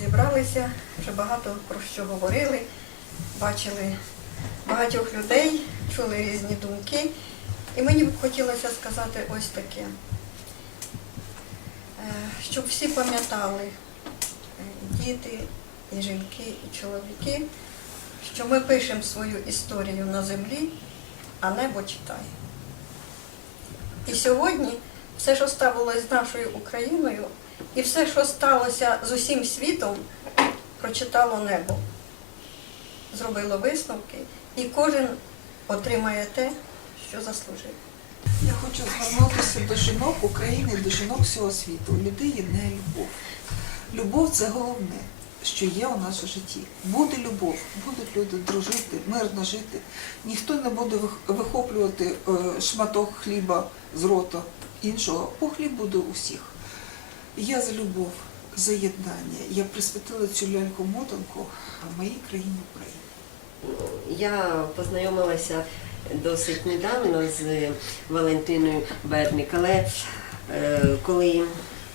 зібралися, вже багато про що говорили, бачили багатьох людей, чули різні думки. І мені б хотілося сказати ось таке, Е, щоб всі пам'ятали, е, діти, і жінки, і чоловіки, що ми пишемо свою історію на землі, а небо читає. І сьогодні все, що ставилось з нашою Україною, і все, що сталося з усім світом, прочитало небо, зробило висновки, і кожен отримає те, що заслужив. Я хочу звернутися до жінок України, до жінок всього світу. Людей є не любов. Любов це головне, що є у нас у житті. Буде любов, будуть люди дружити, мирно жити. Ніхто не буде вихоплювати е, шматок хліба з рота іншого, бо хліб буде у всіх. Я за любов, за єднання. Я присвятила цю ляльку-мотанку моїй країні Україні. Я познайомилася досить недавно з Валентиною Берник, але е, коли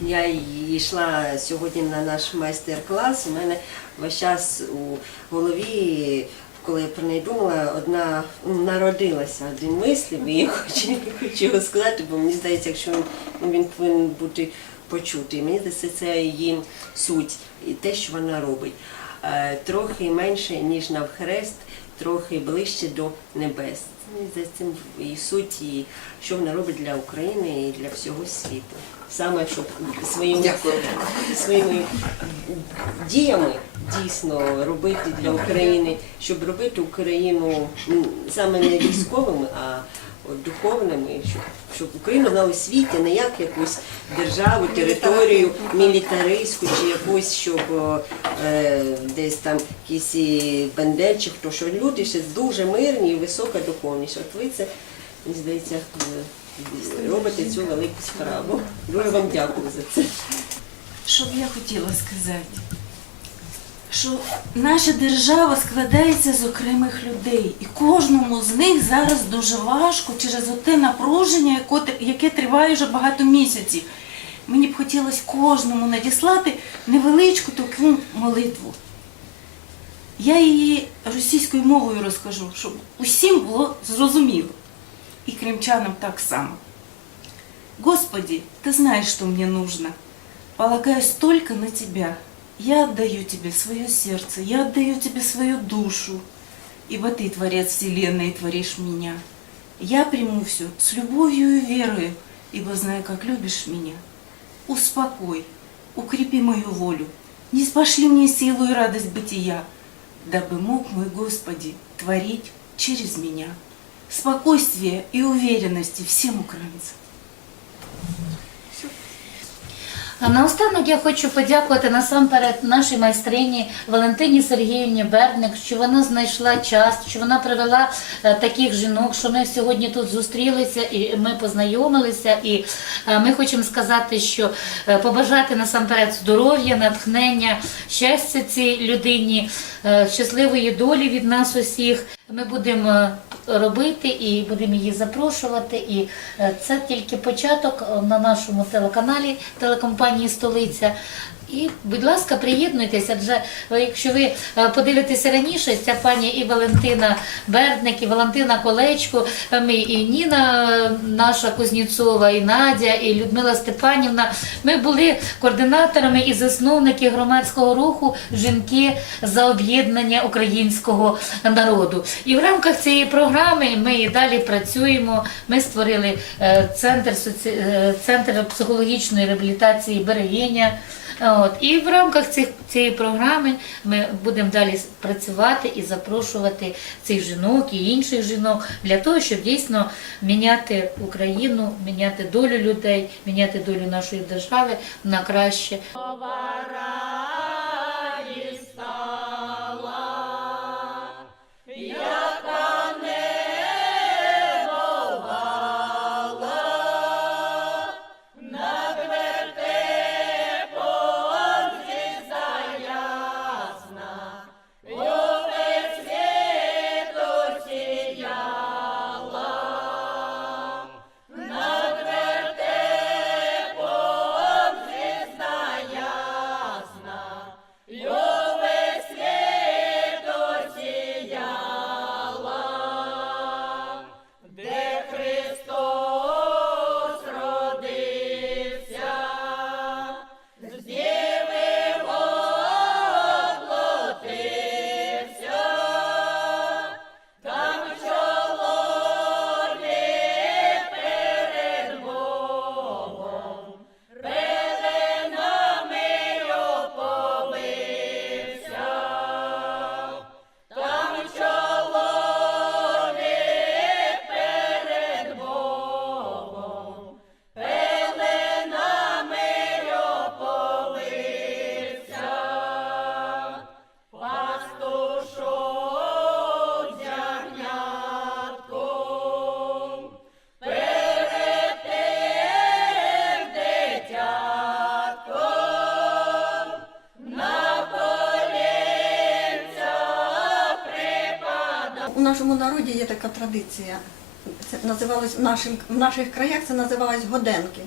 я йшла сьогодні на наш майстер-клас, у мене весь час у голові, коли я про неї думала, одна народилася один мислів, і я хочу, хочу його сказати, бо мені здається, якщо він, він повинен бути почутий. Мені здається, це її суть і те, що вона робить. Е, Трохи менше, ніж навхрест, трохи ближче до небес. Здається, цим і суть, і що вона робить для України і для всього світу. Саме щоб своїми, своїми діями дійсно робити для України, щоб робити Україну саме не військовими, а духовними, щоб, щоб Україну знали в світі не як якусь державу, територію мілітаристську чи якусь, щоб е, десь там якісь бандер чи хто, що люди ще дуже мирні і висока духовність. От ви це, мені здається, е, робите цю велику справу. Дуже вам дякую за це. Що б я хотіла сказати? Що наша держава складається з окремих людей, і кожному з них зараз дуже важко через те напруження, яке триває вже багато місяців. Мені б хотілося кожному надіслати невеличку таку молитву. Я її російською мовою розкажу, щоб усім було зрозуміло. І кримчанам так само. Господи, Ты знаешь, что мне нужно. Полагаюсь только на Тебя. Я отдаю Тебе свое сердце, я отдаю Тебе свою душу, ибо Ты, Творец Вселенной, творишь меня. Я приму все с любовью и верою, ибо знаю, как любишь меня. Успокой, укрепи мою волю, не спошли мне силу и радость бытия, дабы мог мой Господи творить через меня спокойствия и уверенности всем украинцам. А наостанок я хочу подякувати насамперед нашій майстрині Валентині Сергіївні Берник, що вона знайшла час, що вона привела е, таких жінок, що ми сьогодні тут зустрілися і ми познайомилися. І е, ми хочемо сказати, що е, побажати насамперед здоров'я, натхнення, щастя цій людині, щасливої долі від нас усіх. Ми будемо робити і будемо її запрошувати. І е, це тільки початок е, на нашому телеканалі телекомпанії Столиця. І, будь ласка, приєднуйтеся, адже е, якщо ви е, подивитеся раніше, ця пані і Валентина Бердник, і Валентина Колечко, е, ми і Ніна наша Кузніцова, і Надя, і Людмила Степанівна. Ми були координаторами і засновники громадського руху Жінки за об'єднання українського народу. І в рамках цієї програми ми і далі працюємо. Ми створили центр, соці- центр психологічної реабілітації берегиня. От. І в рамках цих, цієї програми ми будемо далі працювати і запрошувати цих жінок і інших жінок для того, щоб дійсно міняти Україну, міняти долю людей, міняти долю нашої держави на краще. У нашому народі є така традиція. Це називалось в, нашим, в наших краях це називалось годенки.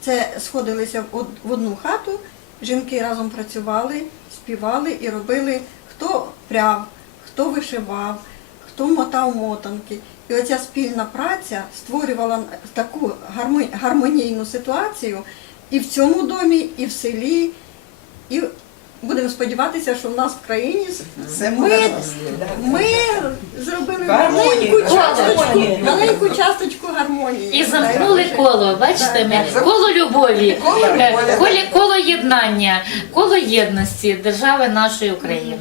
Це сходилися в, од- в одну хату, жінки разом працювали, співали і робили хто пряв, хто вишивав, хто мотав мотанки. І оця спільна праця створювала таку гармо- гармонійну ситуацію і в цьому домі, і в селі, і будемо сподіватися, що в нас в країні Все ми, ми зробили Гармонію. маленьку часточку, маленьку часточку гармонії. І замкнули коло, бачите, ми коло любові, Коло е, любові. коло, коло єднання, коло єдності держави нашої України.